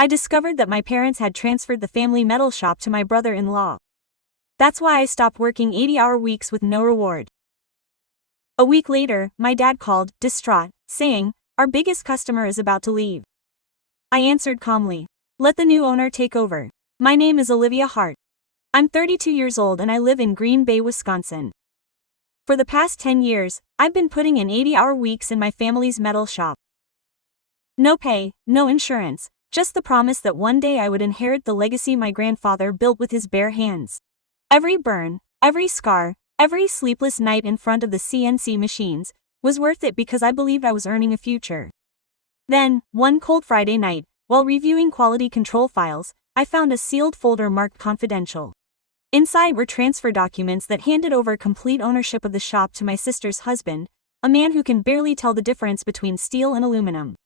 I discovered that my parents had transferred the family metal shop to my brother-in-law. That's why I stopped working 80-hour weeks with no reward. A week later, my dad called, distraught, saying, "Our biggest customer is about to leave." I answered calmly, "Let the new owner take over. My name is Olivia Hart. I'm 32 years old and I live in Green Bay, Wisconsin. For the past 10 years, I've been putting in 80-hour weeks in my family's metal shop. No pay, no insurance, just the promise that one day I would inherit the legacy my grandfather built with his bare hands. Every burn, every scar, every sleepless night in front of the CNC machines was worth it because I believed I was earning a future." Then, one cold Friday night, while reviewing quality control files, I found a sealed folder marked confidential. Inside were transfer documents that handed over complete ownership of the shop to my sister's husband, a man who can barely tell the difference between steel and aluminum.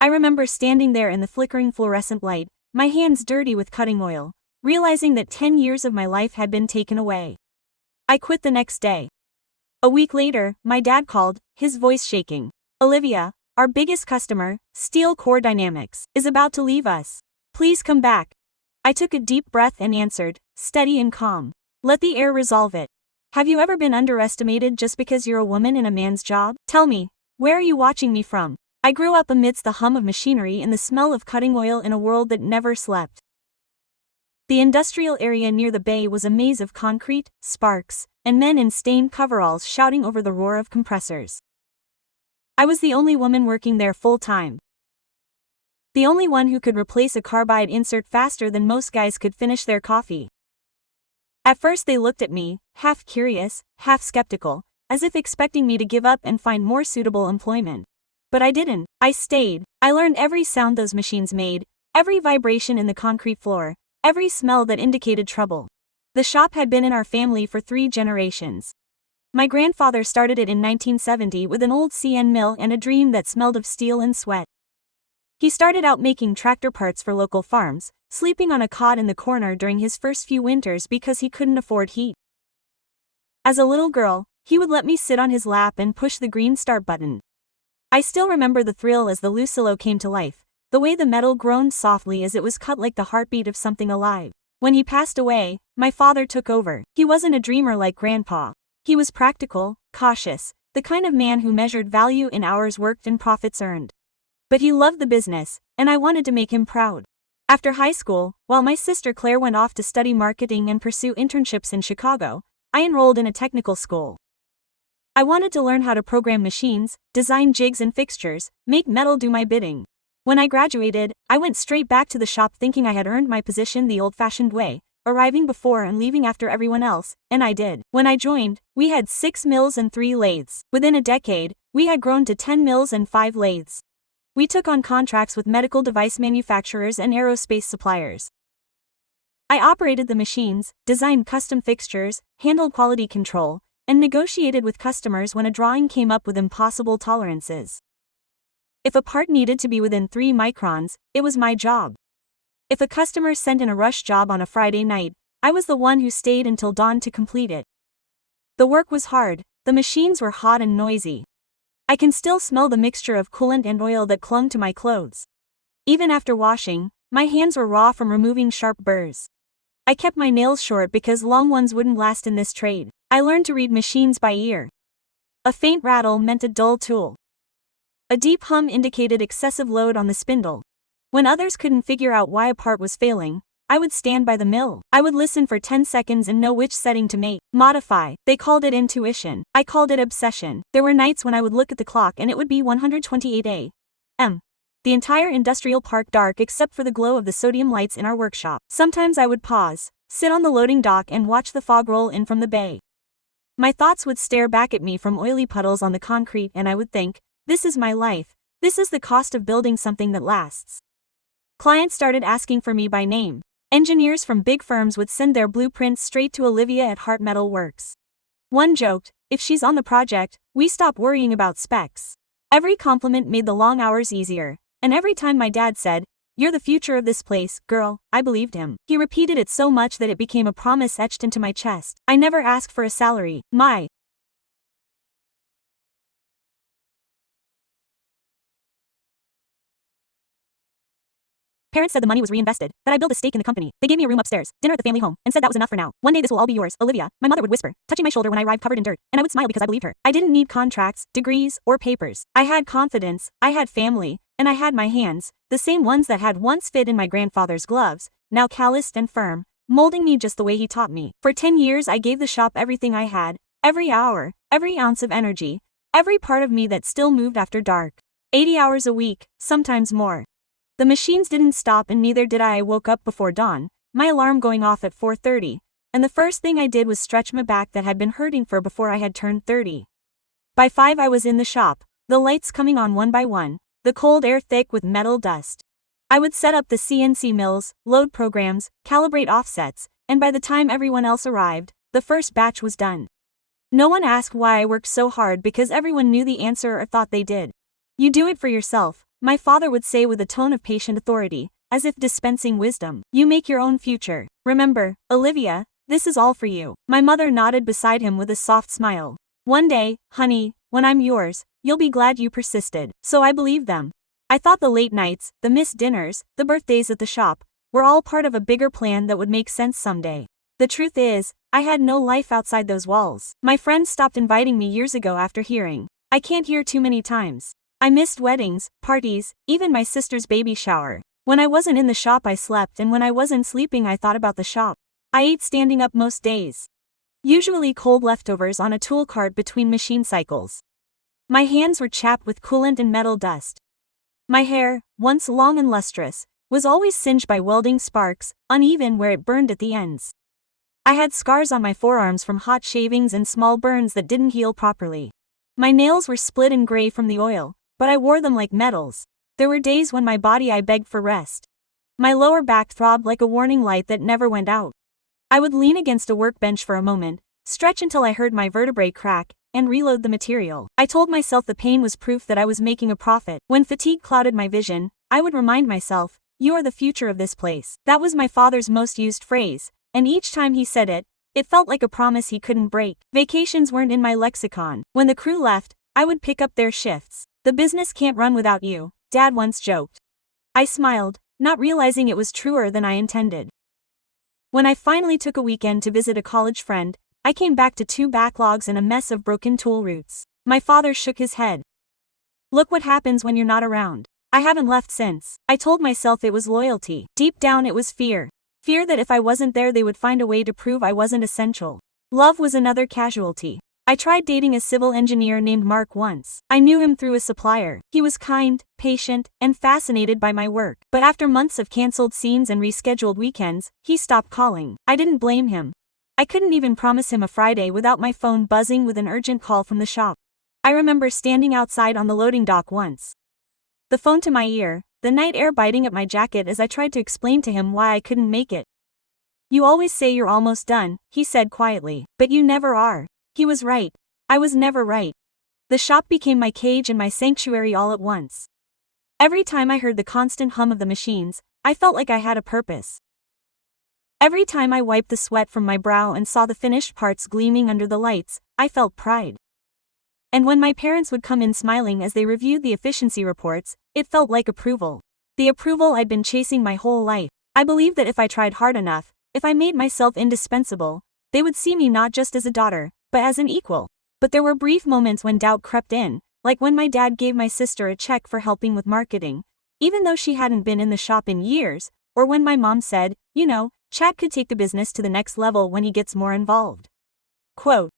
I remember standing there in the flickering fluorescent light, my hands dirty with cutting oil, realizing that 10 years of my life had been taken away. I quit the next day. A week later, my dad called, his voice shaking. "Olivia, our biggest customer, Steel Core Dynamics, is about to leave us. Please come back." I took a deep breath and answered, steady and calm, "Let the air resolve it. Have you ever been underestimated just because you're a woman in a man's job? Tell me, where are you watching me from?" I grew up amidst the hum of machinery and the smell of cutting oil in a world that never slept. The industrial area near the bay was a maze of concrete, sparks, and men in stained coveralls shouting over the roar of compressors. I was the only woman working there full-time. The only one who could replace a carbide insert faster than most guys could finish their coffee. At first they looked at me, half curious, half skeptical, as if expecting me to give up and find more suitable employment. But I didn't. I stayed. I learned every sound those machines made, every vibration in the concrete floor, every smell that indicated trouble. The shop had been in our family for 3 generations. My grandfather started it in 1970 with an old CN mill and a dream that smelled of steel and sweat. He started out making tractor parts for local farms, sleeping on a cot in the corner during his first few winters because he couldn't afford heat. As a little girl, he would let me sit on his lap and push the green start button. I still remember the thrill as the Lucillo came to life, the way the metal groaned softly as it was cut like the heartbeat of something alive. When he passed away, my father took over. He wasn't a dreamer like Grandpa. He was practical, cautious, the kind of man who measured value in hours worked and profits earned. But he loved the business, and I wanted to make him proud. After high school, while my sister Claire went off to study marketing and pursue internships in Chicago, I enrolled in a technical school. I wanted to learn how to program machines, design jigs and fixtures, make metal do my bidding. When I graduated, I went straight back to the shop thinking I had earned my position the old-fashioned way, arriving before and leaving after everyone else, and I did. When I joined, we had 6 mills and 3 lathes. Within a decade, we had grown to 10 mills and 5 lathes. We took on contracts with medical device manufacturers and aerospace suppliers. I operated the machines, designed custom fixtures, handled quality control, and negotiated with customers when a drawing came up with impossible tolerances. If a part needed to be within 3 microns, it was my job. If a customer sent in a rush job on a Friday night, I was the one who stayed until dawn to complete it. The work was hard, the machines were hot and noisy. I can still smell the mixture of coolant and oil that clung to my clothes. Even after washing, my hands were raw from removing sharp burrs. I kept my nails short because long ones wouldn't last in this trade. I learned to read machines by ear. A faint rattle meant a dull tool. A deep hum indicated excessive load on the spindle. When others couldn't figure out why a part was failing, I would stand by the mill. I would listen for 10 seconds and know which setting to make. Modify. They called it intuition. I called it obsession. There were nights when I would look at the clock and it would be 128 a.m. The entire industrial park dark except for the glow of the sodium lights in our workshop. Sometimes I would pause, sit on the loading dock and watch the fog roll in from the bay. My thoughts would stare back at me from oily puddles on the concrete and I would think, this is my life, this is the cost of building something that lasts. Clients started asking for me by name. Engineers from big firms would send their blueprints straight to Olivia at Hart Metal Works. One joked, if she's on the project, we stop worrying about specs. Every compliment made the long hours easier, and every time my dad said, "You're the future of this place, girl," I believed him. He repeated it so much that it became a promise etched into my chest. I never asked for a salary. My Parents said the money was reinvested, that I build a stake in the company. They gave me a room upstairs, dinner at the family home, and said that was enough for now. One day this will all be yours, Olivia, my mother would whisper, touching my shoulder when I arrived covered in dirt, and I would smile because I believed her. I didn't need contracts, degrees, or papers. I had confidence, I had family, and I had my hands, the same ones that had once fit in my grandfather's gloves, now calloused and firm, molding me just the way he taught me. For 10 years I gave the shop everything I had, every hour, every ounce of energy, every part of me that still moved after dark. 80 hours a week, sometimes more. The machines didn't stop and neither did I. I woke up before dawn, my alarm going off at 4:30, and the first thing I did was stretch my back that had been hurting for before I had turned 30. By 5 I was in the shop, the lights coming on one by one, the cold air thick with metal dust. I would set up the CNC mills, load programs, calibrate offsets, and by the time everyone else arrived, the first batch was done. No one asked why I worked so hard because everyone knew the answer or thought they did. You do it for yourself, my father would say with a tone of patient authority, as if dispensing wisdom. You make your own future. Remember, Olivia, this is all for you. My mother nodded beside him with a soft smile. One day, honey, when I'm yours, you'll be glad you persisted. So I believed them. I thought the late nights, the missed dinners, the birthdays at the shop, were all part of a bigger plan that would make sense someday. The truth is, I had no life outside those walls. My friends stopped inviting me years ago after hearing, I can't hear too many times. I missed weddings, parties, even my sister's baby shower. When I wasn't in the shop I slept, and when I wasn't sleeping I thought about the shop. I ate standing up most days. Usually cold leftovers on a tool cart between machine cycles. My hands were chapped with coolant and metal dust. My hair, once long and lustrous, was always singed by welding sparks, uneven where it burned at the ends. I had scars on my forearms from hot shavings and small burns that didn't heal properly. My nails were split and gray from the oil, but I wore them like medals. There were days when my body I begged for rest. My lower back throbbed like a warning light that never went out. I would lean against a workbench for a moment, stretch until I heard my vertebrae crack, and reload the material. I told myself the pain was proof that I was making a profit. When fatigue clouded my vision, I would remind myself, you are the future of this place. That was my father's most used phrase, and each time he said it, it felt like a promise he couldn't break. Vacations weren't in my lexicon. When the crew left, I would pick up their shifts. The business can't run without you, Dad once joked. I smiled, not realizing it was truer than I intended. When I finally took a weekend to visit a college friend, I came back to 2 backlogs and a mess of broken tool roots. My father shook his head. Look what happens when you're not around. I haven't left since. I told myself it was loyalty. Deep down it was fear. Fear that if I wasn't there they would find a way to prove I wasn't essential. Love was another casualty. I tried dating a civil engineer named Mark once. I knew him through a supplier. He was kind, patient, and fascinated by my work. But after months of cancelled scenes and rescheduled weekends, he stopped calling. I didn't blame him. I couldn't even promise him a Friday without my phone buzzing with an urgent call from the shop. I remember standing outside on the loading dock once. The phone to my ear, the night air biting at my jacket as I tried to explain to him why I couldn't make it. You always say you're almost done, he said quietly. But you never are. He was right. I was never right. The shop became my cage and my sanctuary all at once. Every time I heard the constant hum of the machines, I felt like I had a purpose. Every time I wiped the sweat from my brow and saw the finished parts gleaming under the lights, I felt pride. And when my parents would come in smiling as they reviewed the efficiency reports, it felt like approval. The approval I'd been chasing my whole life. I believed that if I tried hard enough, if I made myself indispensable, they would see me not just as a daughter, but as an equal. But there were brief moments when doubt crept in, like when my dad gave my sister a check for helping with marketing, even though she hadn't been in the shop in years, or when my mom said, you know, Chad could take the business to the next level when he gets more involved. Quote.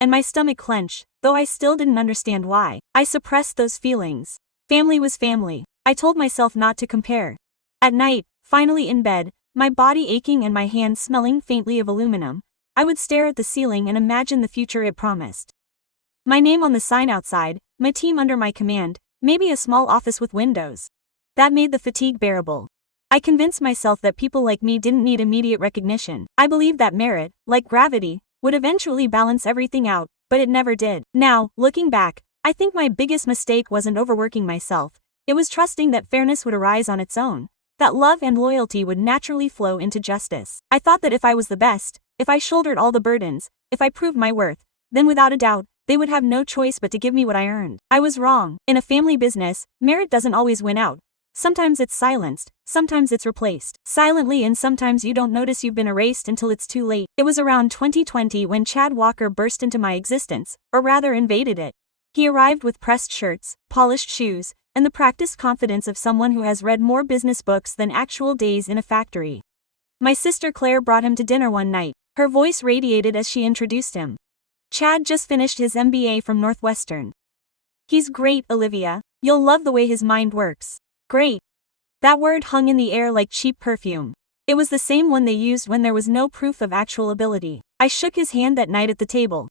And my stomach clenched, though I still didn't understand why. I suppressed those feelings. Family was family. I told myself not to compare. At night, finally in bed, my body aching and my hands smelling faintly of aluminum, I would stare at the ceiling and imagine the future it promised. My name on the sign outside, my team under my command, maybe a small office with windows. That made the fatigue bearable. I convinced myself that people like me didn't need immediate recognition. I believed that merit, like gravity, would eventually balance everything out, but it never did. Now, looking back, I think my biggest mistake wasn't overworking myself. It was trusting that fairness would arise on its own, that love and loyalty would naturally flow into justice. I thought that if I was the best, if I shouldered all the burdens, if I proved my worth, then without a doubt, they would have no choice but to give me what I earned. I was wrong. In a family business, merit doesn't always win out. Sometimes it's silenced, sometimes it's replaced silently, and sometimes you don't notice you've been erased until it's too late. It was around 2020 when Chad Walker burst into my existence, or rather invaded it. He arrived with pressed shirts, polished shoes, and the practiced confidence of someone who has read more business books than actual days in a factory. My sister Claire brought him to dinner one night. Her voice radiated as she introduced him. Chad just finished his MBA from Northwestern. He's great, Olivia. You'll love the way his mind works. Great. That word hung in the air like cheap perfume. It was the same one they used when there was no proof of actual ability. I shook his hand that night at the table.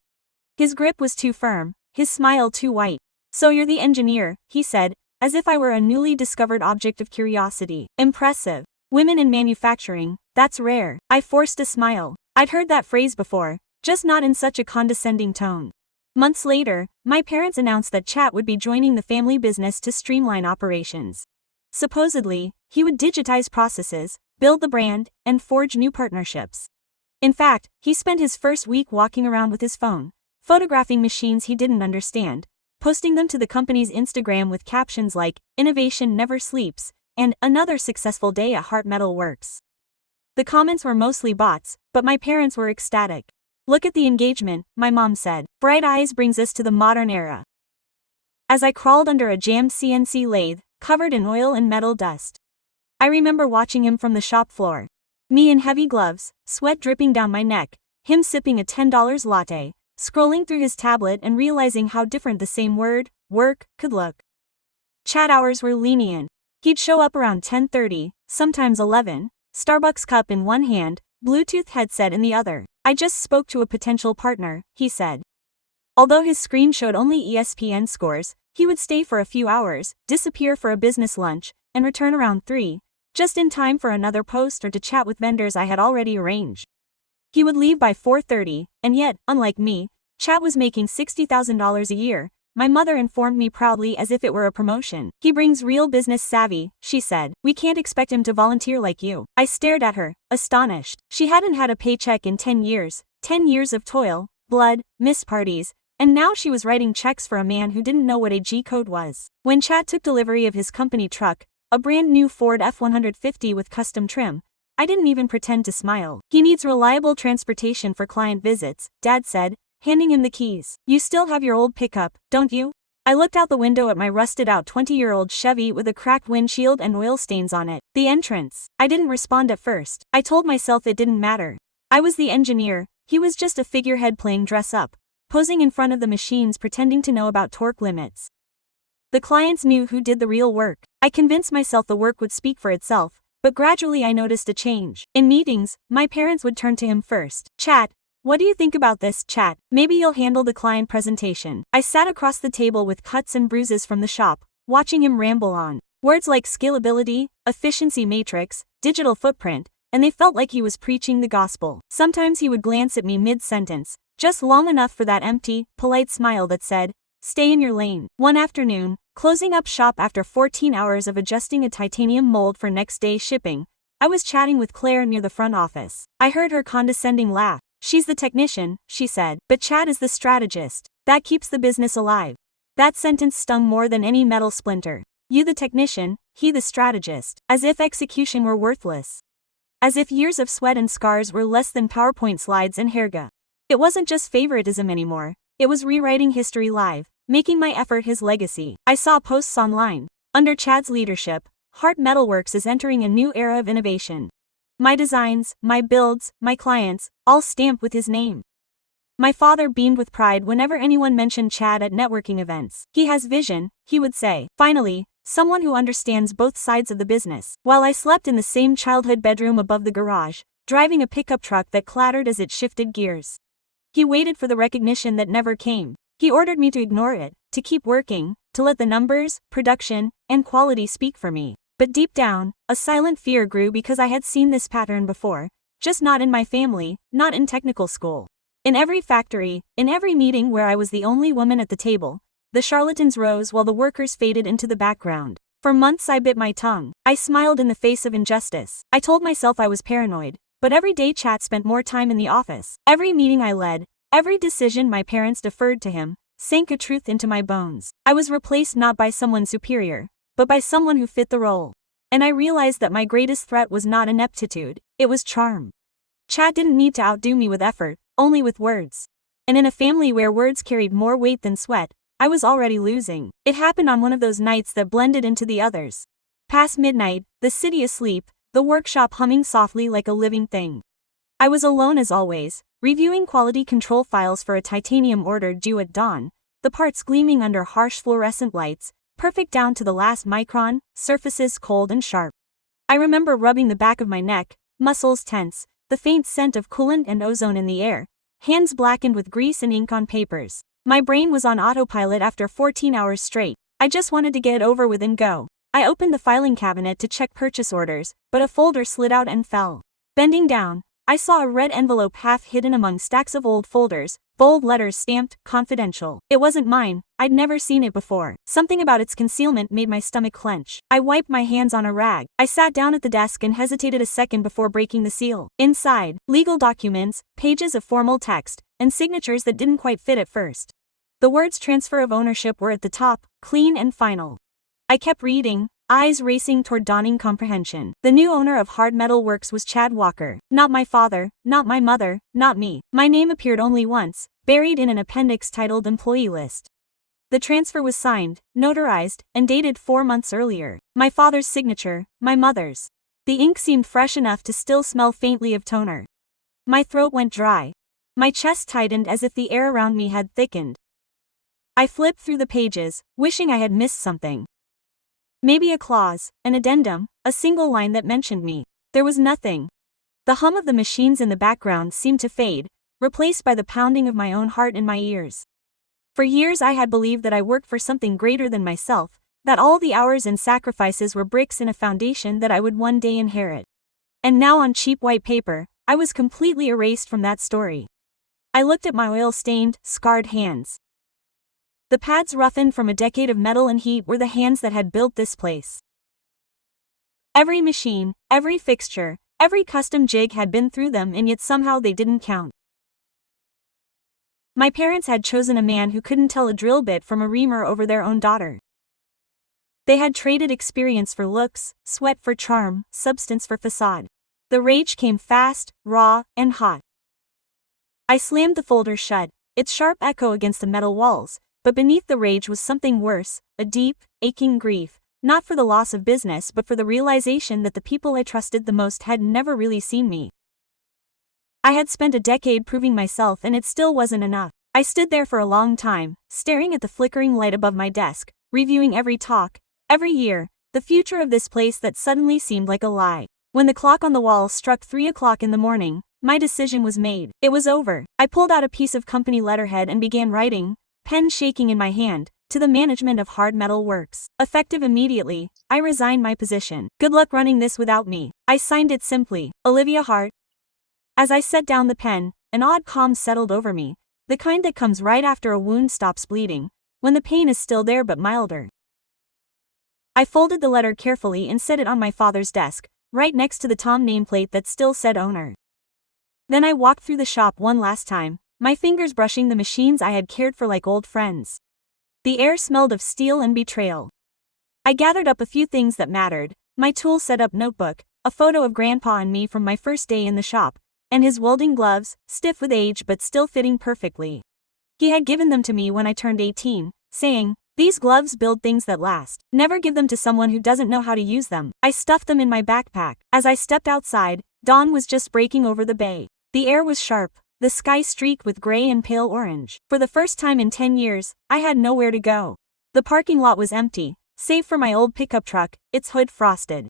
His grip was too firm, his smile too white. So you're the engineer, he said, as if I were a newly discovered object of curiosity. Impressive. Women in manufacturing, that's rare. I forced a smile. I'd heard that phrase before, just not in such a condescending tone. Months later, my parents announced that Chad would be joining the family business to streamline operations. Supposedly, he would digitize processes, build the brand, and forge new partnerships. In fact, he spent his first week walking around with his phone, photographing machines he didn't understand, posting them to the company's Instagram with captions like, "Innovation never sleeps," and "Another successful day at Heart Metal Works." The comments were mostly bots, but my parents were ecstatic. "Look at the engagement," my mom said. "Bright eyes brings us to the modern era." As I crawled under a jammed CNC lathe, covered in oil and metal dust, I remember watching him from the shop floor. Me in heavy gloves, sweat dripping down my neck, him sipping a $10 latte, scrolling through his tablet and realizing how different the same word, work, could look. Chat hours were lenient. He'd show up around 10:30, sometimes 11, Starbucks cup in one hand, Bluetooth headset in the other. "I just spoke to a potential partner," he said. Although his screen showed only ESPN scores, he would stay for a few hours, disappear for a business lunch, and return around 3, just in time for another post or to chat with vendors I had already arranged. He would leave by 4:30, and yet, unlike me, Chad was making $60,000 a year. My mother informed me proudly as if it were a promotion. "He brings real business savvy," she said. "We can't expect him to volunteer like you." I stared at her, astonished. She hadn't had a paycheck in 10 years, 10 years of toil, blood, missed parties, and now she was writing checks for a man who didn't know what a G-code was. When Chad took delivery of his company truck, a brand new Ford F-150 with custom trim, I didn't even pretend to smile. "He needs reliable transportation for client visits," Dad said, handing him the keys. "You still have your old pickup, don't you?" I looked out the window at my rusted-out 20-year-old Chevy with a cracked windshield and oil stains on it. The entrance. I didn't respond at first. I told myself it didn't matter. I was the engineer, he was just a figurehead playing dress-up, posing in front of the machines pretending to know about torque limits. The clients knew who did the real work. I convinced myself the work would speak for itself, but gradually I noticed a change. In meetings, my parents would turn to him first. "Chat, what do you think about this, Chat? Maybe you'll handle the client presentation." I sat across the table with cuts and bruises from the shop, watching him ramble on. Words like scalability, efficiency matrix, digital footprint, and they felt like he was preaching the gospel. Sometimes he would glance at me mid-sentence, just long enough for that empty, polite smile that said, "Stay in your lane." One afternoon, closing up shop after 14 hours of adjusting a titanium mold for next day shipping, I was chatting with Claire near the front office. I heard her condescending laugh. "She's the technician," she said, "but Chad is the strategist. That keeps the business alive." That sentence stung more than any metal splinter. You the technician, he the strategist. As if execution were worthless. As if years of sweat and scars were less than PowerPoint slides and hairga. It wasn't just favoritism anymore. It was rewriting history live, making my effort his legacy. I saw posts online. Under Chad's leadership, Heart Metalworks is entering a new era of innovation. My designs, my builds, my clients, all stamped with his name. My father beamed with pride whenever anyone mentioned Chad at networking events. "He has vision," he would say. "Finally, someone who understands both sides of the business." While I slept in the same childhood bedroom above the garage, driving a pickup truck that clattered as it shifted gears, he waited for the recognition that never came. He ordered me to ignore it, to keep working, to let the numbers, production, and quality speak for me. But deep down, a silent fear grew because I had seen this pattern before, just not in my family, not in technical school. In every factory, in every meeting where I was the only woman at the table, the charlatans rose while the workers faded into the background. For months I bit my tongue. I smiled in the face of injustice. I told myself I was paranoid, but every day Chat spent more time in the office. Every meeting I led, every decision my parents deferred to him, sank a truth into my bones. I was replaced not by someone superior, but by someone who fit the role. And I realized that my greatest threat was not ineptitude, it was charm. Chad didn't need to outdo me with effort, only with words. And in a family where words carried more weight than sweat, I was already losing. It happened on one of those nights that blended into the others. Past midnight, the city asleep, the workshop humming softly like a living thing. I was alone as always, reviewing quality control files for a titanium order due at dawn, the parts gleaming under harsh fluorescent lights, perfect down to the last micron, surfaces cold and sharp. I remember rubbing the back of my neck, muscles tense, the faint scent of coolant and ozone in the air, hands blackened with grease and ink on papers. My brain was on autopilot after 14 hours straight. I just wanted to get it over with and go. I opened the filing cabinet to check purchase orders, but a folder slid out and fell. Bending down, I saw a red envelope half hidden among stacks of old folders, bold letters stamped, confidential. It wasn't mine, I'd never seen it before. Something about its concealment made my stomach clench. I wiped my hands on a rag. I sat down at the desk and hesitated a second before breaking the seal. Inside, legal documents, pages of formal text, and signatures that didn't quite fit at first. The words transfer of ownership were at the top, clean and final. I kept reading, eyes racing toward dawning comprehension. The new owner of Hard Metal Works was Chad Walker. Not my father, not my mother, not me. My name appeared only once, buried in an appendix titled Employee List. The transfer was signed, notarized, and dated 4 months earlier. My father's signature, my mother's. The ink seemed fresh enough to still smell faintly of toner. My throat went dry. My chest tightened as if the air around me had thickened. I flipped through the pages, wishing I had missed something. Maybe a clause, an addendum, a single line that mentioned me. There was nothing. The hum of the machines in the background seemed to fade, replaced by the pounding of my own heart in my ears. For years I had believed that I worked for something greater than myself, that all the hours and sacrifices were bricks in a foundation that I would one day inherit. And now on cheap white paper, I was completely erased from that story. I looked at my oil-stained, scarred hands. The pads roughened from a decade of metal and heat were the hands that had built this place. Every machine, every fixture, every custom jig had been through them, and yet somehow they didn't count. My parents had chosen a man who couldn't tell a drill bit from a reamer over their own daughter. They had traded experience for looks, sweat for charm, substance for facade. The rage came fast, raw, and hot. I slammed the folder shut, its sharp echo against the metal walls. But beneath the rage was something worse, a deep, aching grief, not for the loss of business but for the realization that the people I trusted the most had never really seen me. I had spent a decade proving myself and it still wasn't enough. I stood there for a long time, staring at the flickering light above my desk, reviewing every talk, every year, the future of this place that suddenly seemed like a lie. When the clock on the wall struck 3 o'clock in the morning, my decision was made. It was over. I pulled out a piece of company letterhead and began writing, pen shaking in my hand, to the management of Hard Metal Works. Effective immediately, I resigned my position. Good luck running this without me. I signed it simply, Olivia Hart. As I set down the pen, an odd calm settled over me, the kind that comes right after a wound stops bleeding, when the pain is still there but milder. I folded the letter carefully and set it on my father's desk, right next to the Tom nameplate that still said owner. Then I walked through the shop one last time, my fingers brushing the machines I had cared for like old friends. The air smelled of steel and betrayal. I gathered up a few things that mattered, my tool set-up notebook, a photo of Grandpa and me from my first day in the shop, and his welding gloves, stiff with age but still fitting perfectly. He had given them to me when I turned 18, saying, "These gloves build things that last. Never give them to someone who doesn't know how to use them." I stuffed them in my backpack. As I stepped outside, dawn was just breaking over the bay. The air was sharp. The sky streaked with gray and pale orange. For the first time in 10 years, I had nowhere to go. The parking lot was empty, save for my old pickup truck, its hood frosted.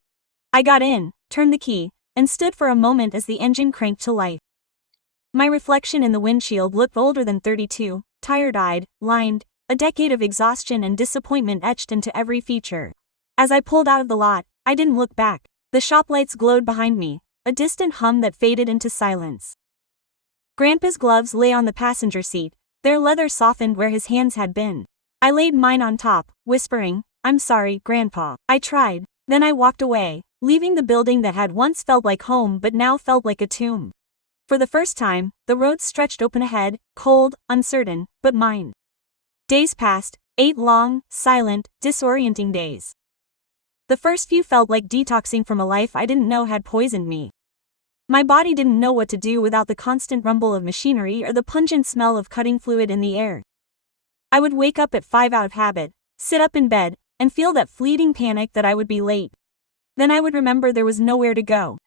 I got in, turned the key, and stood for a moment as the engine cranked to life. My reflection in the windshield looked older than 32, tired-eyed, lined, a decade of exhaustion and disappointment etched into every feature. As I pulled out of the lot, I didn't look back. The shop lights glowed behind me, a distant hum that faded into silence. Grandpa's gloves lay on the passenger seat, their leather softened where his hands had been. I laid mine on top, whispering, "I'm sorry, Grandpa." I tried. Then I walked away, leaving the building that had once felt like home but now felt like a tomb. For the first time, the road stretched open ahead, cold, uncertain, but mine. Days passed, 8 long, silent, disorienting days. The first few felt like detoxing from a life I didn't know had poisoned me. My body didn't know what to do without the constant rumble of machinery or the pungent smell of cutting fluid in the air. I would wake up at 5 out of habit, sit up in bed, and feel that fleeting panic that I would be late. Then I would remember there was nowhere to go.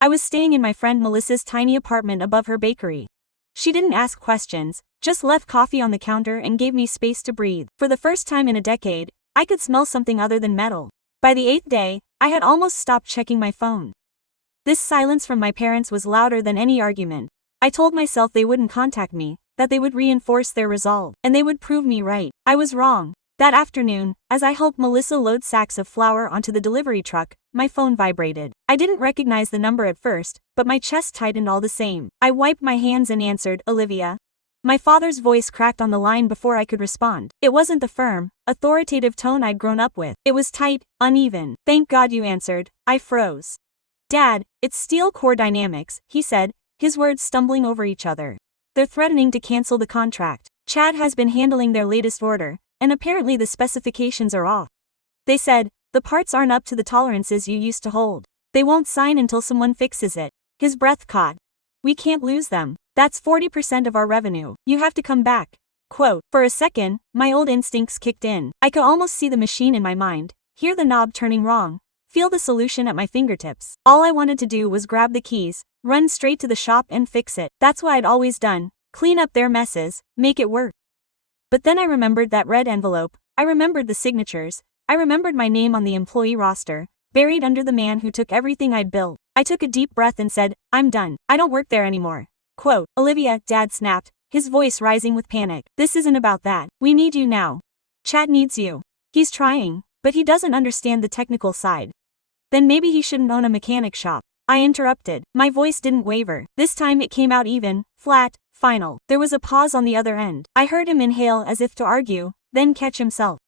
I was staying in my friend Melissa's tiny apartment above her bakery. She didn't ask questions, just left coffee on the counter and gave me space to breathe. For the first time in a decade, I could smell something other than metal. By the 8th day, I had almost stopped checking my phone. This silence from my parents was louder than any argument. I told myself they wouldn't contact me, that they would reinforce their resolve, and they would prove me right. I was wrong. That afternoon, as I helped Melissa load sacks of flour onto the delivery truck, my phone vibrated. I didn't recognize the number at first, but my chest tightened all the same. I wiped my hands and answered, "Olivia." My father's voice cracked on the line before I could respond. It wasn't the firm, authoritative tone I'd grown up with. It was tight, uneven. "Thank God you answered." I froze. "Dad, it's steel core dynamics," he said, his words stumbling over each other. "They're threatening to cancel the contract. Chad has been handling their latest order, and apparently the specifications are off. They said, the parts aren't up to the tolerances you used to hold. They won't sign until someone fixes it." His breath caught. "We can't lose them. That's 40% of our revenue. You have to come back." Quote, for a second, my old instincts kicked in. I could almost see the machine in my mind, hear the knob turning wrong, feel the solution at my fingertips. All I wanted to do was grab the keys, run straight to the shop and fix it. That's what I'd always done, clean up their messes, make it work. But then I remembered that red envelope, I remembered the signatures, I remembered my name on the employee roster, buried under the man who took everything I'd built. I took a deep breath and said, "I'm done. I don't work there anymore." Quote, "Olivia," Dad snapped, his voice rising with panic. "This isn't about that. We need you now. Chad needs you. He's trying, but he doesn't understand the technical side." "Then maybe he shouldn't own a mechanic shop," I interrupted. My voice didn't waver. This time it came out even, flat, final. There was a pause on the other end. I heard him inhale as if to argue, then catch himself.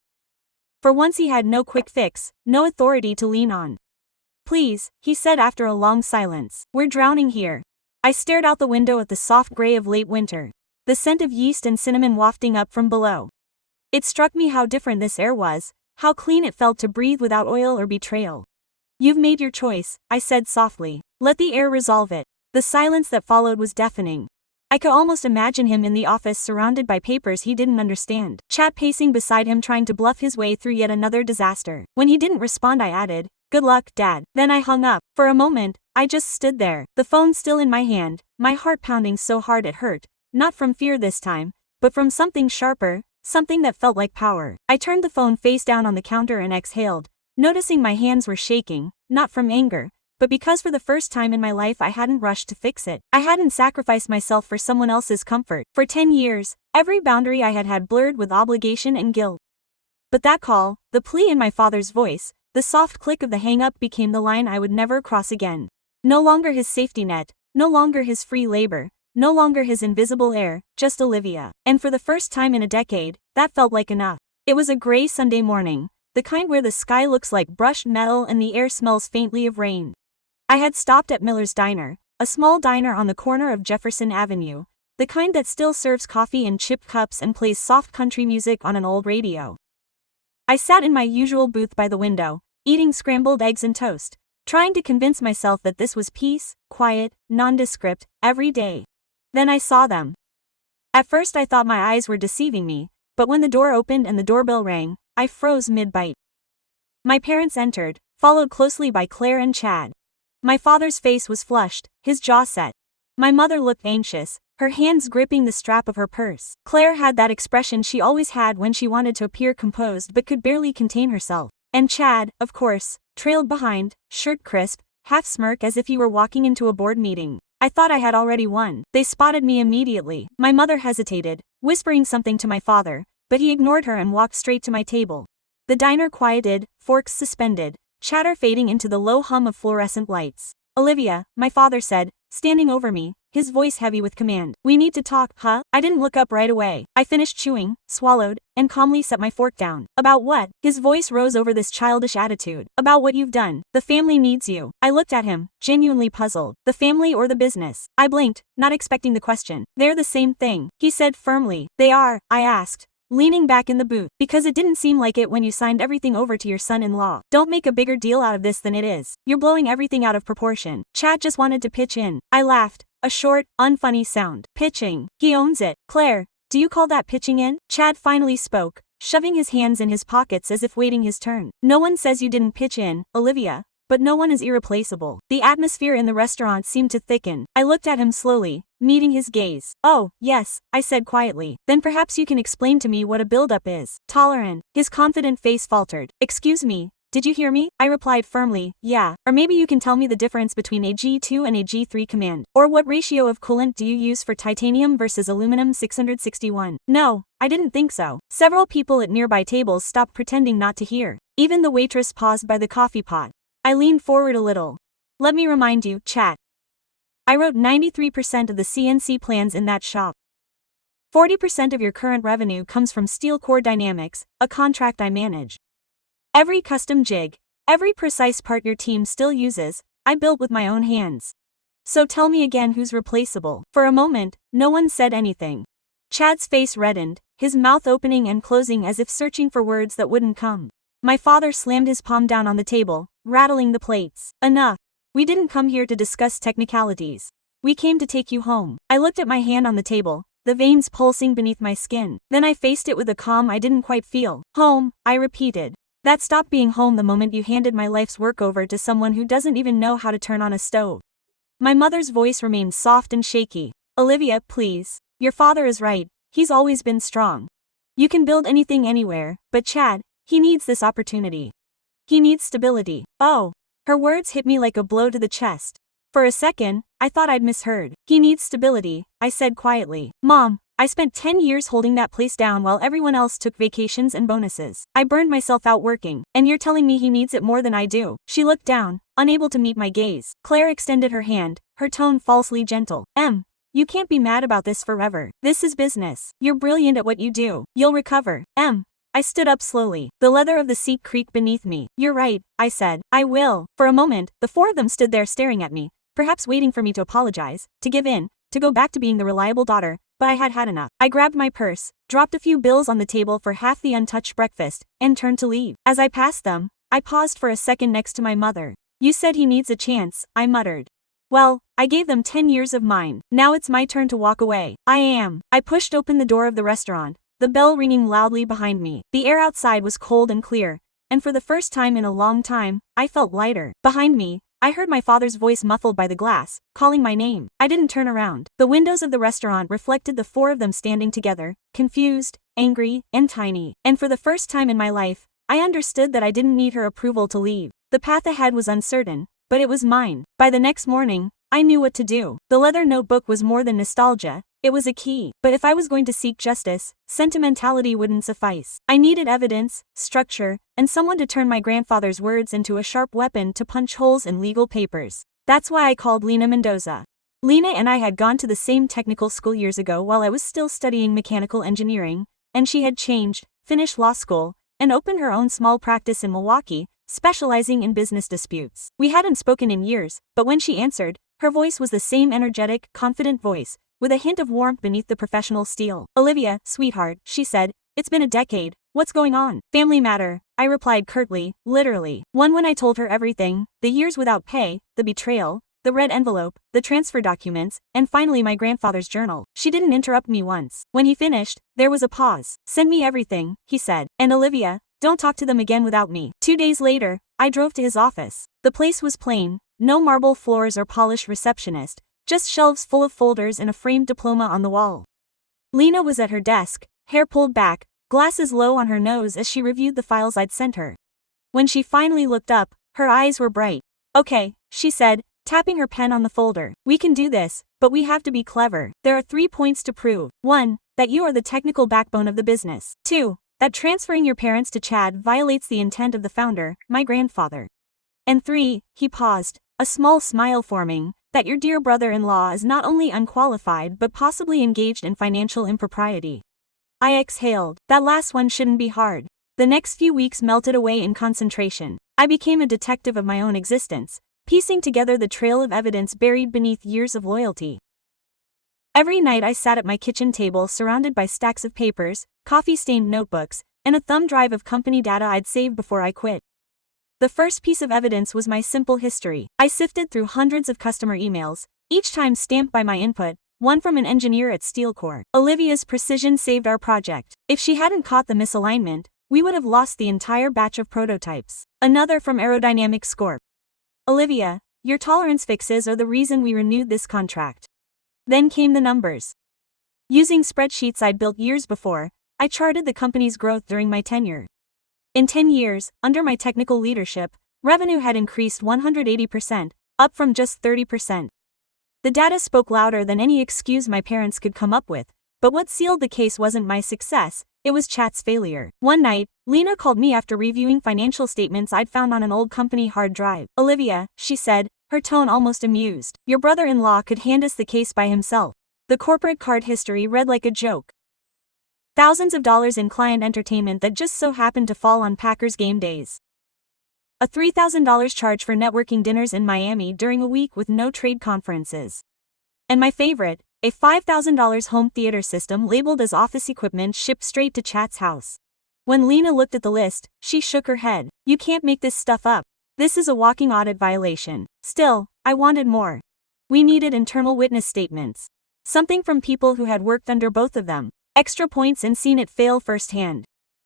For once he had no quick fix, no authority to lean on. "Please," he said after a long silence. "We're drowning here." I stared out the window at the soft gray of late winter, the scent of yeast and cinnamon wafting up from below. It struck me how different this air was, how clean it felt to breathe without oil or betrayal. "You've made your choice," I said softly. "Let the air resolve it." The silence that followed was deafening. I could almost imagine him in the office surrounded by papers he didn't understand, Chad pacing beside him trying to bluff his way through yet another disaster. When he didn't respond I added, "Good luck, Dad." Then I hung up. For a moment, I just stood there, the phone still in my hand, my heart pounding so hard it hurt, not from fear this time, but from something sharper, something that felt like power. I turned the phone face down on the counter and exhaled, noticing my hands were shaking, not from anger, but because for the first time in my life I hadn't rushed to fix it. I hadn't sacrificed myself for someone else's comfort. For 10 years, every boundary I had blurred with obligation and guilt. But that call, the plea in my father's voice, the soft click of the hang-up became the line I would never cross again. No longer his safety net, no longer his free labor, no longer his invisible heir, just Olivia. And for the first time in a decade, that felt like enough. It was a gray Sunday morning, the kind where the sky looks like brushed metal and the air smells faintly of rain. I had stopped at Miller's Diner, a small diner on the corner of Jefferson Avenue, the kind that still serves coffee in chipped cups and plays soft country music on an old radio. I sat in my usual booth by the window, eating scrambled eggs and toast, trying to convince myself that this was peace, quiet, nondescript, every day. Then I saw them. At first I thought my eyes were deceiving me, but when the door opened and the doorbell rang, I froze mid-bite. My parents entered, followed closely by Claire and Chad. My father's face was flushed, his jaw set. My mother looked anxious, her hands gripping the strap of her purse. Claire had that expression she always had when she wanted to appear composed but could barely contain herself. And Chad, of course, trailed behind, shirt crisp, half smirk as if he were walking into a board meeting. I thought I had already won. They spotted me immediately. My mother hesitated, whispering something to my father, but he ignored her and walked straight to my table. The diner quieted, forks suspended, chatter fading into the low hum of fluorescent lights. "Olivia," my father said, standing over me, his voice heavy with command. "We need to talk, huh?" I didn't look up right away. I finished chewing, swallowed, and calmly set my fork down. "About what?" His voice rose over this childish attitude. "About what you've done. The family needs you." I looked at him, genuinely puzzled. "The family or the business?" I blinked, not expecting the question. "They're the same thing," he said firmly. "They are?" I asked, leaning back in the booth. Because it didn't seem like it when you signed everything over to your son-in-law. Don't make a bigger deal out of this than it is. You're blowing everything out of proportion. Chad just wanted to pitch in. I laughed. A short, unfunny sound. Pitching. He owns it. Claire, do you call that pitching in? Chad finally spoke, shoving his hands in his pockets as if waiting his turn. No one says you didn't pitch in, Olivia. But no one is irreplaceable. The atmosphere in the restaurant seemed to thicken. I looked at him slowly, meeting his gaze. Oh, yes, I said quietly. Then perhaps you can explain to me what a build-up is. Tolerant. His confident face faltered. Excuse me, did you hear me? I replied firmly, yeah. Or maybe you can tell me the difference between a G2 and a G3 command. Or what ratio of coolant do you use for titanium versus aluminum 661? No, I didn't think so. Several people at nearby tables stopped pretending not to hear. Even the waitress paused by the coffee pot. I leaned forward a little. Let me remind you, chat. I wrote 93% of the CNC plans in that shop. 40% of your current revenue comes from steel core dynamics, a contract I manage. Every custom jig, every precise part your team still uses, I built with my own hands. So tell me again who's replaceable. For a moment, no one said anything. Chad's face reddened, his mouth opening and closing as if searching for words that wouldn't come. My father slammed his palm down on the table, rattling the plates. Enough. We didn't come here to discuss technicalities. We came to take you home. I looked at my hand on the table, the veins pulsing beneath my skin. Then I faced it with a calm I didn't quite feel. Home, I repeated. That stopped being home the moment you handed my life's work over to someone who doesn't even know how to turn on a stove. My mother's voice remained soft and shaky. Olivia, please. Your father is right. He's always been strong. You can build anything anywhere, but Chad, he needs this opportunity. He needs stability. Oh. Her words hit me like a blow to the chest. For a second, I thought I'd misheard. He needs stability, I said quietly. Mom, I spent 10 years holding that place down while everyone else took vacations and bonuses. I burned myself out working, and you're telling me he needs it more than I do. She looked down, unable to meet my gaze. Claire extended her hand, her tone falsely gentle. You can't be mad about this forever. This is business. You're brilliant at what you do. You'll recover. I stood up slowly. The leather of the seat creaked beneath me. You're right, I said. I will. For a moment, the four of them stood there staring at me, perhaps waiting for me to apologize, to give in, to go back to being the reliable daughter, but I had had enough. I grabbed my purse, dropped a few bills on the table for half the untouched breakfast, and turned to leave. As I passed them, I paused for a second next to my mother. You said he needs a chance, I muttered. Well, I gave them 10 years of mine. Now it's my turn to walk away. I pushed open the door of the restaurant, the bell ringing loudly behind me. The air outside was cold and clear, and for the first time in a long time, I felt lighter. Behind me, I heard my father's voice muffled by the glass, calling my name. I didn't turn around. The windows of the restaurant reflected the four of them standing together, confused, angry, and tiny. And for the first time in my life, I understood that I didn't need her approval to leave. The path ahead was uncertain, but it was mine. By the next morning, I knew what to do. The leather notebook was more than nostalgia. It was a key. But if I was going to seek justice, sentimentality wouldn't suffice. I needed evidence, structure, and someone to turn my grandfather's words into a sharp weapon to punch holes in legal papers. That's why I called Lena Mendoza. Lena and I had gone to the same technical school years ago while I was still studying mechanical engineering, and she had changed, finished law school, and opened her own small practice in Milwaukee, specializing in business disputes. We hadn't spoken in years, but when she answered, her voice was the same energetic, confident voice, with a hint of warmth beneath the professional steel. Olivia, sweetheart, she said, it's been a decade. What's going on? Family matter, I replied curtly, literally. One when I told her everything, the years without pay, the betrayal, the red envelope, the transfer documents, and finally my grandfather's journal. She didn't interrupt me once. When he finished, there was a pause. Send me everything, he said. And Olivia, don't talk to them again without me. 2 days later, I drove to his office. The place was plain, no marble floors or polished receptionist, just shelves full of folders and a framed diploma on the wall. Lena was at her desk, hair pulled back, glasses low on her nose as she reviewed the files I'd sent her. When she finally looked up, her eyes were bright. Okay, she said, tapping her pen on the folder. We can do this, but we have to be clever. There are 3 points to prove. 1, that you are the technical backbone of the business. 2, that transferring your parents to Chad violates the intent of the founder, my grandfather. And 3, he paused, a small smile forming, that your dear brother-in-law is not only unqualified but possibly engaged in financial impropriety. I exhaled. That last one shouldn't be hard. The next few weeks melted away in concentration. I became a detective of my own existence, piecing together the trail of evidence buried beneath years of loyalty. Every night I sat at my kitchen table surrounded by stacks of papers, coffee-stained notebooks, and a thumb drive of company data I'd saved before I quit. The first piece of evidence was my simple history. I sifted through hundreds of customer emails, each time stamped by my input, one from an engineer at Steelcore. Olivia's precision saved our project. If she hadn't caught the misalignment, we would have lost the entire batch of prototypes. Another from Aerodynamic Scorp. Olivia, your tolerance fixes are the reason we renewed this contract. Then came the numbers. Using spreadsheets I'd built years before, I charted the company's growth during my tenure. In 10 years, under my technical leadership, revenue had increased 180%, up from just 30%. The data spoke louder than any excuse my parents could come up with, but what sealed the case wasn't my success, it was Chat's failure. One night, Lena called me after reviewing financial statements I'd found on an old company hard drive. Olivia, she said, her tone almost amused. Your brother-in-law could hand us the case by himself. The corporate card history read like a joke. Thousands of dollars in client entertainment that just so happened to fall on Packers game days. A $3,000 charge for networking dinners in Miami during a week with no trade conferences. And my favorite, a $5,000 home theater system labeled as office equipment shipped straight to Chat's house. When Lena looked at the list, she shook her head. You can't make this stuff up. This is a walking audit violation. Still, I wanted more. We needed internal witness statements. Something from people who had worked under both of them. Extra points and seen it fail firsthand.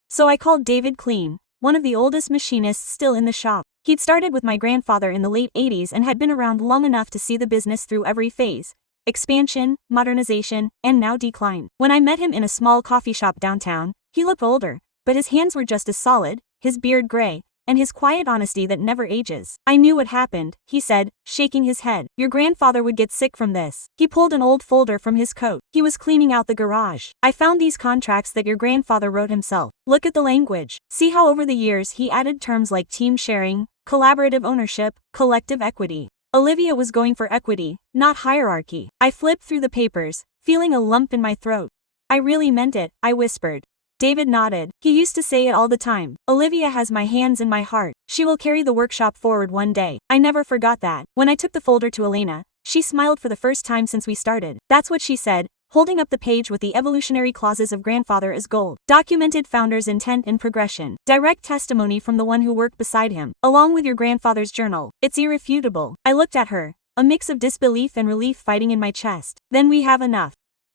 So I called David Clean, one of the oldest machinists still in the shop. He'd started with my grandfather in the late 80s and had been around long enough to see the business through every phase: expansion, modernization, and now decline. When I met him in a small coffee shop downtown, he looked older, but his hands were just as solid, his beard gray, and his quiet honesty that never ages. I knew what happened, he said, shaking his head. Your grandfather would get sick from this. He pulled an old folder from his coat. He was cleaning out the garage. I found these contracts that your grandfather wrote himself. Look at the language. See how over the years he added terms like team sharing, collaborative ownership, collective equity. Olivia was going for equity, not hierarchy. I flipped through the papers, feeling a lump in my throat. I really meant it, I whispered. David nodded. He used to say it all the time. Olivia has my hands and my heart. She will carry the workshop forward one day. I never forgot that. When I took the folder to Elena, she smiled for the first time since we started. That's what she said, holding up the page with the evolutionary clauses of grandfather as gold. Documented founder's intent and progression. Direct testimony from the one who worked beside him, along with your grandfather's journal. It's irrefutable. I looked at her, a mix of disbelief and relief fighting in my chest. Then we have enough.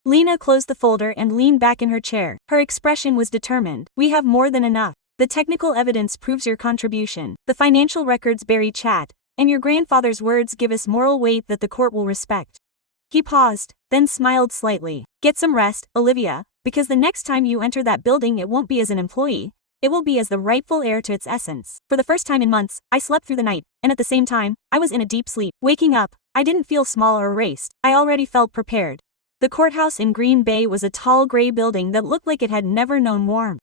Lena closed the folder and leaned back in her chair. Her expression was determined. We have more than enough. The technical evidence proves your contribution. The financial records bury Chat, and your grandfather's words give us moral weight that the court will respect. He paused, then smiled slightly. Get some rest, Olivia, because the next time you enter that building it won't be as an employee, it will be as the rightful heir to its essence. For the first time in months, I slept through the night, and at the same time, I was in a deep sleep. Waking up, I didn't feel small or erased. I already felt prepared. The courthouse in Green Bay was a tall gray building that looked like it had never known warmth.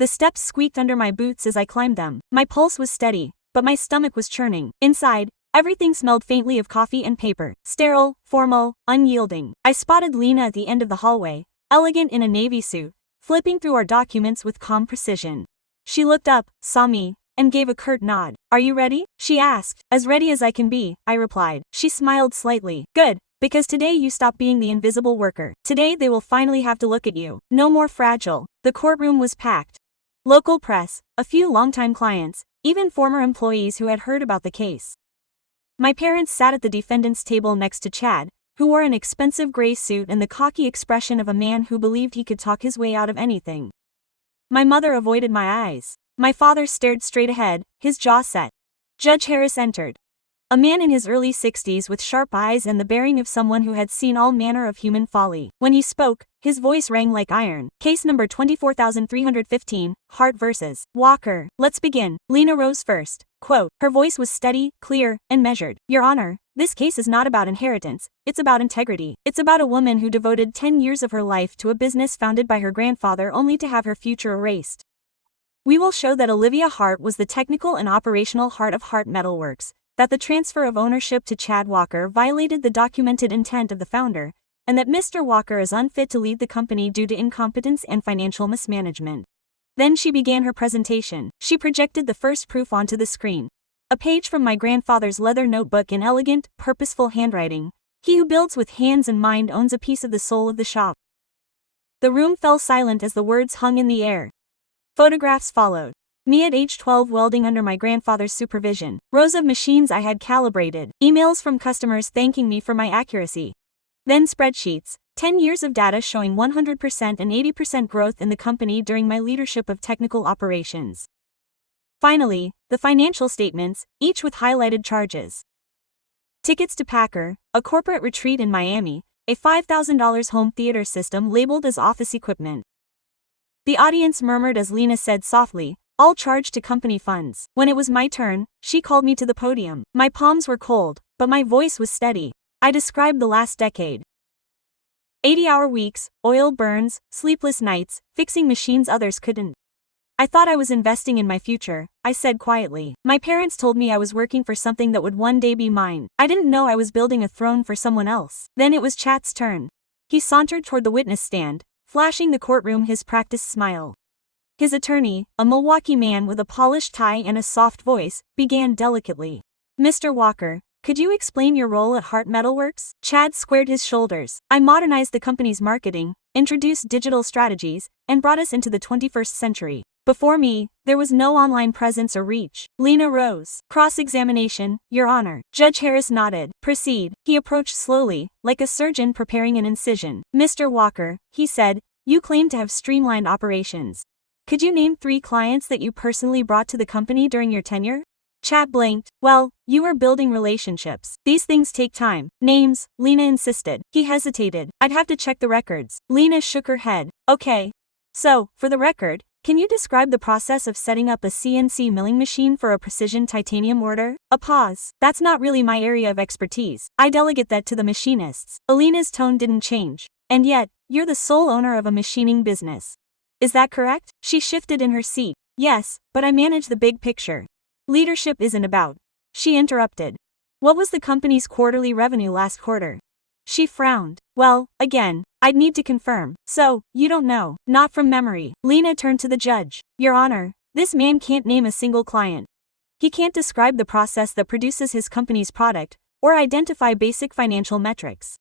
The steps squeaked under my boots as I climbed them. My pulse was steady, but my stomach was churning. Inside, everything smelled faintly of coffee and paper, sterile, formal, unyielding. I spotted Lena at the end of the hallway, elegant in a navy suit, flipping through our documents with calm precision. She looked up, saw me, and gave a curt nod. Are you ready? She asked. As ready as I can be, I replied. She smiled slightly. Good. Because today you stop being the invisible worker. Today they will finally have to look at you. No more fragile. The courtroom was packed. Local press, a few longtime clients, even former employees who had heard about the case. My parents sat at the defendant's table next to Chad, who wore an expensive gray suit and the cocky expression of a man who believed he could talk his way out of anything. My mother avoided my eyes. My father stared straight ahead, his jaw set. Judge Harris entered. A man in his early 60s with sharp eyes and the bearing of someone who had seen all manner of human folly. When he spoke, his voice rang like iron. Case number 24315, Hart vs. Walker. Let's begin. Lena rose first. Quote, her voice was steady, clear, and measured. Your Honor, this case is not about inheritance, it's about integrity. It's about a woman who devoted 10 years of her life to a business founded by her grandfather only to have her future erased. We will show that Olivia Hart was the technical and operational heart of Hart Metalworks, that the transfer of ownership to Chad Walker violated the documented intent of the founder, and that Mr. Walker is unfit to lead the company due to incompetence and financial mismanagement. Then she began her presentation. She projected the first proof onto the screen. A page from my grandfather's leather notebook in elegant, purposeful handwriting. He who builds with hands and mind owns a piece of the soul of the shop. The room fell silent as the words hung in the air. Photographs followed. Me at age 12 welding under my grandfather's supervision. Rows of machines I had calibrated. Emails from customers thanking me for my accuracy. Then spreadsheets. 10 years of data showing 100% and 80% growth in the company during my leadership of technical operations. Finally, the financial statements, each with highlighted charges. Tickets to Packer, a corporate retreat in Miami, a $5,000 home theater system labeled as office equipment. The audience murmured as Lena said softly, all charged to company funds. When it was my turn, she called me to the podium. My palms were cold, but my voice was steady. I described the last decade. 80-hour weeks, oil burns, sleepless nights, fixing machines others couldn't. I thought I was investing in my future, I said quietly. My parents told me I was working for something that would one day be mine. I didn't know I was building a throne for someone else. Then it was Chat's turn. He sauntered toward the witness stand, flashing the courtroom his practiced smile. His attorney, a Milwaukee man with a polished tie and a soft voice, began delicately. Mr. Walker, could you explain your role at Heart Metalworks? Chad squared his shoulders. I modernized the company's marketing, introduced digital strategies, and brought us into the 21st century. Before me, there was no online presence or reach. Lena rose. Cross-examination, Your Honor. Judge Harris nodded. Proceed. He approached slowly, like a surgeon preparing an incision. Mr. Walker, he said, you claim to have streamlined operations. Could you name 3 clients that you personally brought to the company during your tenure? Chad blinked. Well, you were building relationships. These things take time. Names, Lena insisted. He hesitated. I'd have to check the records. Lena shook her head. Okay. So, for the record, can you describe the process of setting up a CNC milling machine for a precision titanium order? A pause. That's not really my area of expertise. I delegate that to the machinists. Alina's tone didn't change. And yet, you're the sole owner of a machining business. Is that correct? She shifted in her seat. Yes, but I manage the big picture. Leadership isn't about. She interrupted. What was the company's quarterly revenue last quarter? She frowned. Well, again, I'd need to confirm. So, you don't know. Not from memory. Lena turned to the judge. Your Honor, this man can't name a single client. He can't describe the process that produces his company's product, or identify basic financial metrics.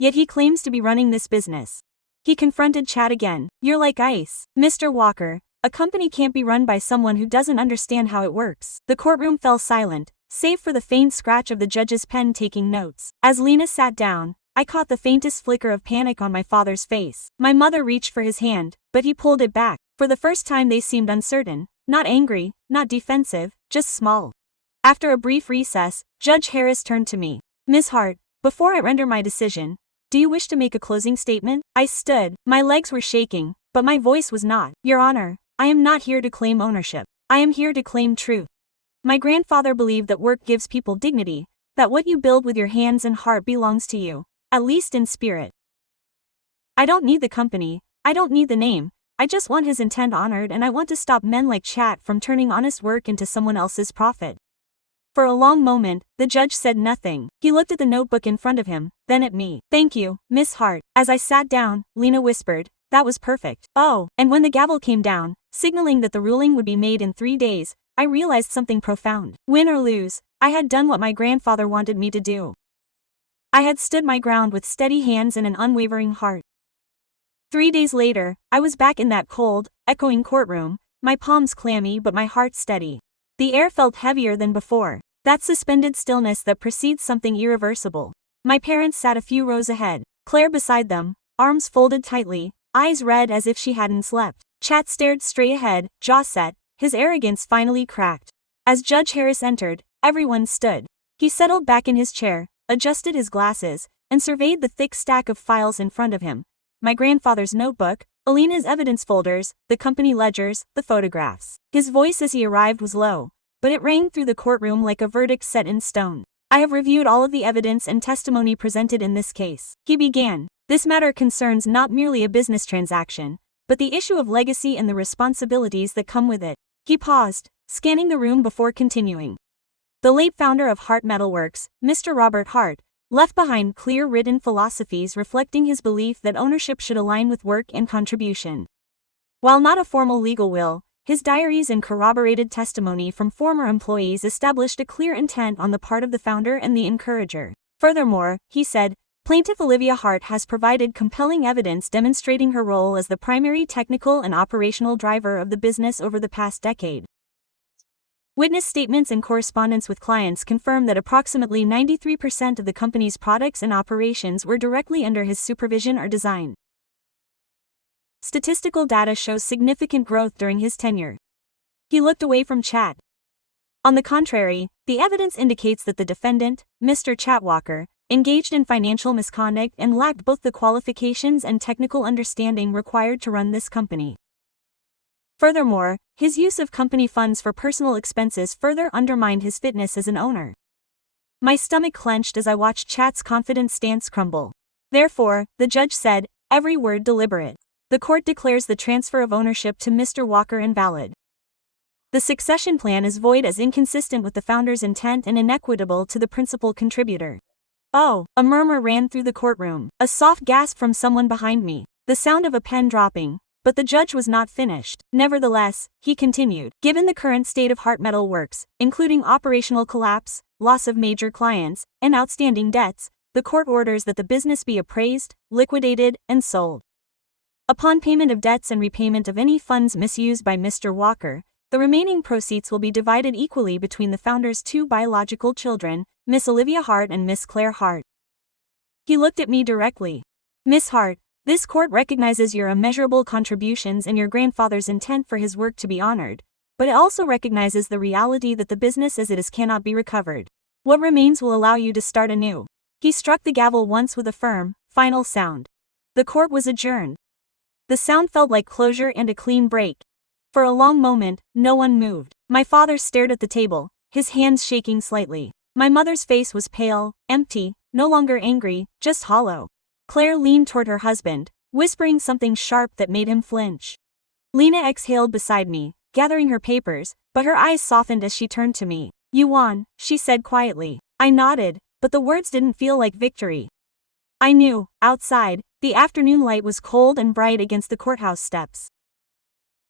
Yet he claims to be running this business. He confronted Chad again. You're like ice. Mr. Walker, a company can't be run by someone who doesn't understand how it works. The courtroom fell silent, save for the faint scratch of the judge's pen taking notes. As Lena sat down, I caught the faintest flicker of panic on my father's face. My mother reached for his hand, but he pulled it back. For the first time they seemed uncertain, not angry, not defensive, just small. After a brief recess, Judge Harris turned to me. Ms. Hart, before I render my decision, do you wish to make a closing statement? I stood. My legs were shaking, but my voice was not. Your Honor, I am not here to claim ownership. I am here to claim truth. My grandfather believed that work gives people dignity, that what you build with your hands and heart belongs to you, at least in spirit. I don't need the company, I don't need the name, I just want his intent honored, and I want to stop men like Chat from turning honest work into someone else's profit. For a long moment, the judge said nothing. He looked at the notebook in front of him, then at me. Thank you, Miss Hart. As I sat down, Lena whispered, that was perfect. Oh, and when the gavel came down, signaling that the ruling would be made in 3 days, I realized something profound. Win or lose, I had done what my grandfather wanted me to do. I had stood my ground with steady hands and an unwavering heart. 3 days later, I was back in that cold, echoing courtroom, my palms clammy but my heart steady. The air felt heavier than before, that suspended stillness that precedes something irreversible. My parents sat a few rows ahead, Claire beside them, arms folded tightly, eyes red as if she hadn't slept. Chat stared straight ahead, jaw set, his arrogance finally cracked. As Judge Harris entered, everyone stood. He settled back in his chair, adjusted his glasses, and surveyed the thick stack of files in front of him. My grandfather's notebook, Alina's evidence folders, the company ledgers, the photographs. His voice as he arrived was low, but it rang through the courtroom like a verdict set in stone. I have reviewed all of the evidence and testimony presented in this case. He began. This matter concerns not merely a business transaction, but the issue of legacy and the responsibilities that come with it. He paused, scanning the room before continuing. The late founder of Heart Metalworks, Mr. Robert Hart, left behind clear written philosophies reflecting his belief that ownership should align with work and contribution. While not a formal legal will, his diaries and corroborated testimony from former employees established a clear intent on the part of the founder and the encourager. Furthermore, he said, plaintiff Olivia Hart has provided compelling evidence demonstrating her role as the primary technical and operational driver of the business over the past decade. Witness statements and correspondence with clients confirm that approximately 93% of the company's products and operations were directly under his supervision or design. Statistical data shows significant growth during his tenure. He looked away from chat. On the contrary, the evidence indicates that the defendant, Mr. Chatwalker, engaged in financial misconduct and lacked both the qualifications and technical understanding required to run this company. Furthermore, his use of company funds for personal expenses further undermined his fitness as an owner. My stomach clenched as I watched Chat's confident stance crumble. Therefore, the judge said, every word deliberate. The court declares the transfer of ownership to Mr. Walker invalid. The succession plan is void as inconsistent with the founder's intent and inequitable to the principal contributor. Oh, a murmur ran through the courtroom, a soft gasp from someone behind me, the sound of a pen dropping, but the judge was not finished. Nevertheless, he continued, given the current state of Hart Metal Works, including operational collapse, loss of major clients, and outstanding debts, the court orders that the business be appraised, liquidated, and sold. Upon payment of debts and repayment of any funds misused by Mr. Walker, the remaining proceeds will be divided equally between the founder's two biological children, Miss Olivia Hart and Miss Claire Hart. He looked at me directly. Miss Hart, this court recognizes your immeasurable contributions and your grandfather's intent for his work to be honored, but it also recognizes the reality that the business as it is cannot be recovered. What remains will allow you to start anew. He struck the gavel once with a firm, final sound. The court was adjourned. The sound felt like closure and a clean break. For a long moment, no one moved. My father stared at the table, his hands shaking slightly. My mother's face was pale, empty, no longer angry, just hollow. Claire leaned toward her husband, whispering something sharp that made him flinch. Lena exhaled beside me, gathering her papers, but her eyes softened as she turned to me. You won, she said quietly. I nodded, but the words didn't feel like victory. I knew, outside, the afternoon light was cold and bright against the courthouse steps.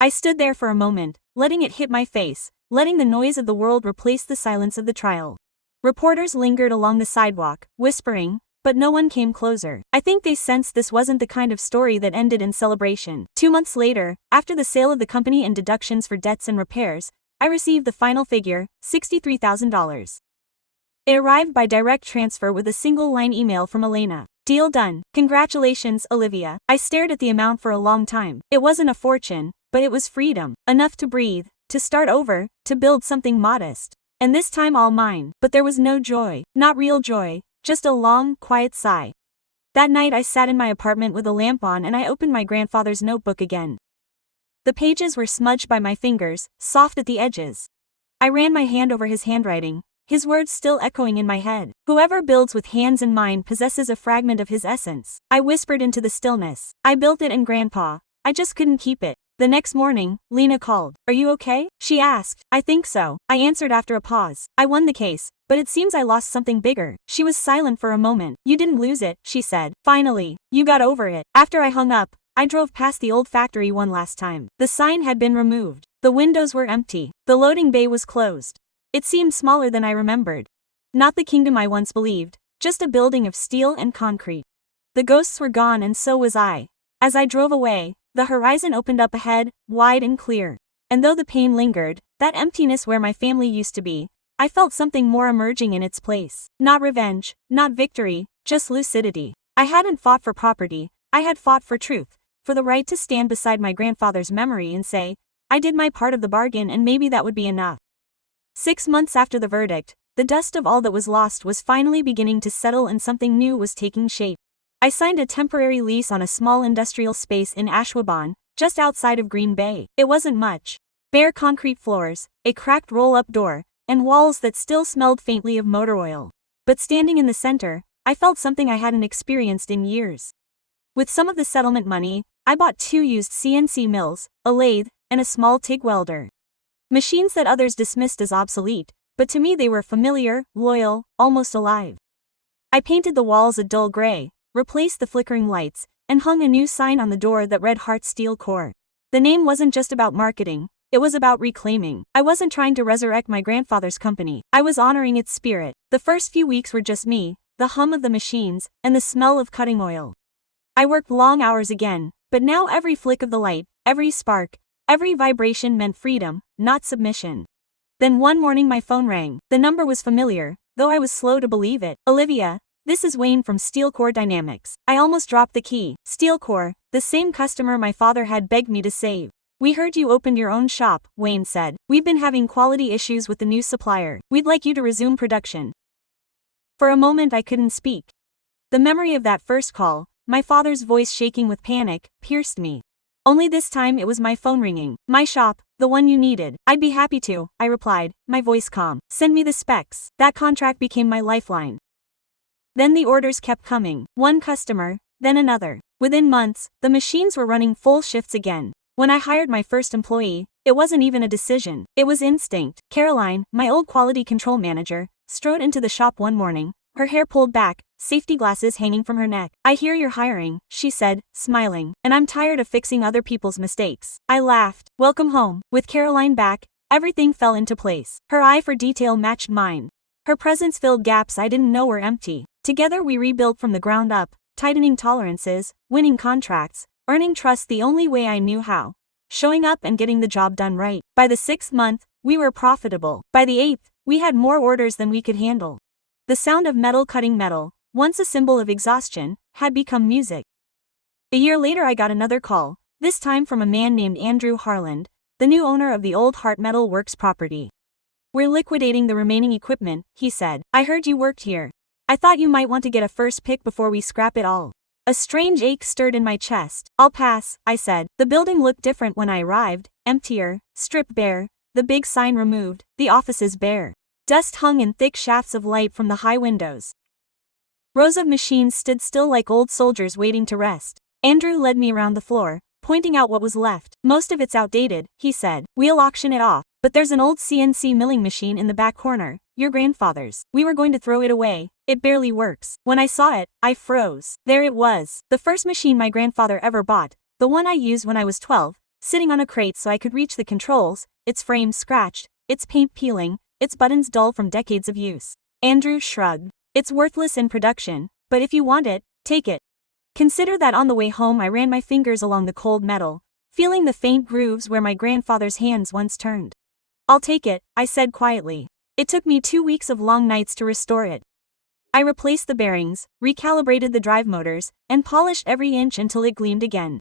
I stood there for a moment, letting it hit my face, letting the noise of the world replace the silence of the trial. Reporters lingered along the sidewalk, whispering, but no one came closer. I think they sensed this wasn't the kind of story that ended in celebration. 2 months later, after the sale of the company and deductions for debts and repairs, I received the final figure, $63,000. It arrived by direct transfer with a single-line email from Elena. Deal done. Congratulations, Olivia. I stared at the amount for a long time. It wasn't a fortune, but it was freedom. Enough to breathe, to start over, to build something modest. And this time all mine. But there was no joy. Not real joy. Just a long, quiet sigh. That night I sat in my apartment with a lamp on and I opened my grandfather's notebook again. The pages were smudged by my fingers, soft at the edges. I ran my hand over his handwriting, his words still echoing in my head. Whoever builds with hands and mind possesses a fragment of his essence. I whispered into the stillness. I built it in Grandpa. I just couldn't keep it. The next morning, Lena called. Are you okay? She asked. I think so, I answered after a pause. I won the case, but it seems I lost something bigger. She was silent for a moment. You didn't lose it, she said. Finally, you got over it. After I hung up, I drove past the old factory one last time. The sign had been removed. The windows were empty. The loading bay was closed. It seemed smaller than I remembered. Not the kingdom I once believed, just a building of steel and concrete. The ghosts were gone and so was I. As I drove away, the horizon opened up ahead, wide and clear. And though the pain lingered, that emptiness where my family used to be, I felt something more emerging in its place. Not revenge, not victory, just lucidity. I hadn't fought for property, I had fought for truth, for the right to stand beside my grandfather's memory and say, I did my part of the bargain and maybe that would be enough. 6 months after the verdict, the dust of all that was lost was finally beginning to settle and something new was taking shape. I signed a temporary lease on a small industrial space in Ashwaubenon, just outside of Green Bay. It wasn't much. Bare concrete floors, a cracked roll-up door, and walls that still smelled faintly of motor oil. But standing in the center, I felt something I hadn't experienced in years. With some of the settlement money, I bought 2 used CNC mills, a lathe, and a small TIG welder. Machines that others dismissed as obsolete, but to me they were familiar, loyal, almost alive. I painted the walls a dull gray, replaced the flickering lights, and hung a new sign on the door that read Hart Steel Core. The name wasn't just about marketing, it was about reclaiming. I wasn't trying to resurrect my grandfather's company, I was honoring its spirit. The first few weeks were just me, the hum of the machines, and the smell of cutting oil. I worked long hours again, but now every flick of the light, every spark, every vibration meant freedom, not submission. Then one morning my phone rang. The number was familiar, though I was slow to believe it. "Olivia, this is Wayne from Steel Core Dynamics." I almost dropped the key. Steel Core, the same customer my father had begged me to save. "We heard you opened your own shop," Wayne said. "We've been having quality issues with the new supplier. We'd like you to resume production." For a moment I couldn't speak. The memory of that first call, my father's voice shaking with panic, pierced me. Only this time it was my phone ringing. "My shop, the one you needed." "I'd be happy to," I replied, my voice calm. "Send me the specs." That contract became my lifeline. Then the orders kept coming. One customer, then another. Within months, the machines were running full shifts again. When I hired my first employee, it wasn't even a decision. It was instinct. Caroline, my old quality control manager, strode into the shop one morning, her hair pulled back, safety glasses hanging from her neck. "I hear you're hiring," she said, smiling, "and I'm tired of fixing other people's mistakes." I laughed. Welcome home. With Caroline back, everything fell into place. Her eye for detail matched mine. Her presence filled gaps I didn't know were empty. Together we rebuilt from the ground up, tightening tolerances, winning contracts, earning trust the only way I knew how. Showing up and getting the job done right. By the 6th month, we were profitable. By the 8th, we had more orders than we could handle. The sound of metal cutting metal, once a symbol of exhaustion, had become music. A year later I got another call, this time from a man named Andrew Harland, the new owner of the old Hart Metal Works property. "We're liquidating the remaining equipment," he said. "I heard you worked here. I thought you might want to get a first pick before we scrap it all." A strange ache stirred in my chest. "I'll pass," I said. The building looked different when I arrived, emptier, stripped bare, the big sign removed, the offices bare. Dust hung in thick shafts of light from the high windows. Rows of machines stood still like old soldiers waiting to rest. Andrew led me around the floor, pointing out what was left. "Most of it's outdated," he said. "We'll auction it off. But there's an old CNC milling machine in the back corner, your grandfather's. We were going to throw it away. It barely works." When I saw it, I froze. There it was. The first machine my grandfather ever bought, the one I used when I was 12, sitting on a crate so I could reach the controls, its frame scratched, its paint peeling, its buttons dull from decades of use. Andrew shrugged. "It's worthless in production, but if you want it, take it." Consider that on the way home I ran my fingers along the cold metal, feeling the faint grooves where my grandfather's hands once turned. "I'll take it," I said quietly. It took me 2 weeks of long nights to restore it. I replaced the bearings, recalibrated the drive motors, and polished every inch until it gleamed again.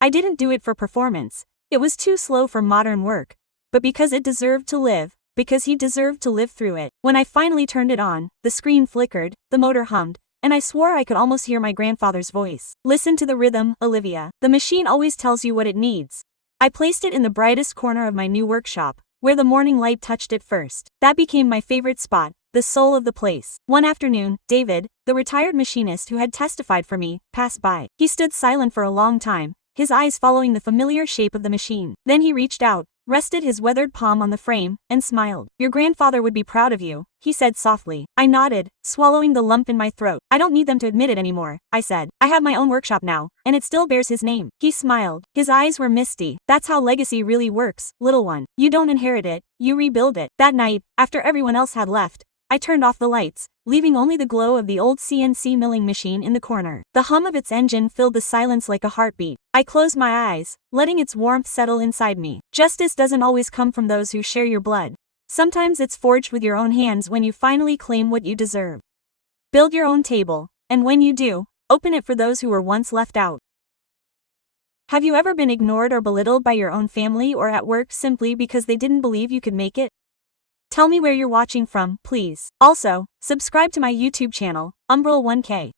I didn't do it for performance. It was too slow for modern work. But because it deserved to live, because he deserved to live through it. When I finally turned it on, the screen flickered, the motor hummed, and I swore I could almost hear my grandfather's voice. "Listen to the rhythm, Olivia. The machine always tells you what it needs." I placed it in the brightest corner of my new workshop, where the morning light touched it first. That became my favorite spot, the soul of the place. One afternoon, David, the retired machinist who had testified for me, passed by. He stood silent for a long time, his eyes following the familiar shape of the machine. Then he reached out, rested his weathered palm on the frame, and smiled. "Your grandfather would be proud of you," he said softly. I nodded, swallowing the lump in my throat. "I don't need them to admit it anymore," I said. "I have my own workshop now, and it still bears his name." He smiled. His eyes were misty. "That's how legacy really works, little one. You don't inherit it, you rebuild it." That night, after everyone else had left, I turned off the lights, leaving only the glow of the old CNC milling machine in the corner. The hum of its engine filled the silence like a heartbeat. I closed my eyes, letting its warmth settle inside me. Justice doesn't always come from those who share your blood. Sometimes it's forged with your own hands when you finally claim what you deserve. Build your own table, and when you do, open it for those who were once left out. Have you ever been ignored or belittled by your own family or at work simply because they didn't believe you could make it? Tell me where you're watching from, please. Also, subscribe to my YouTube channel, Umbral1K.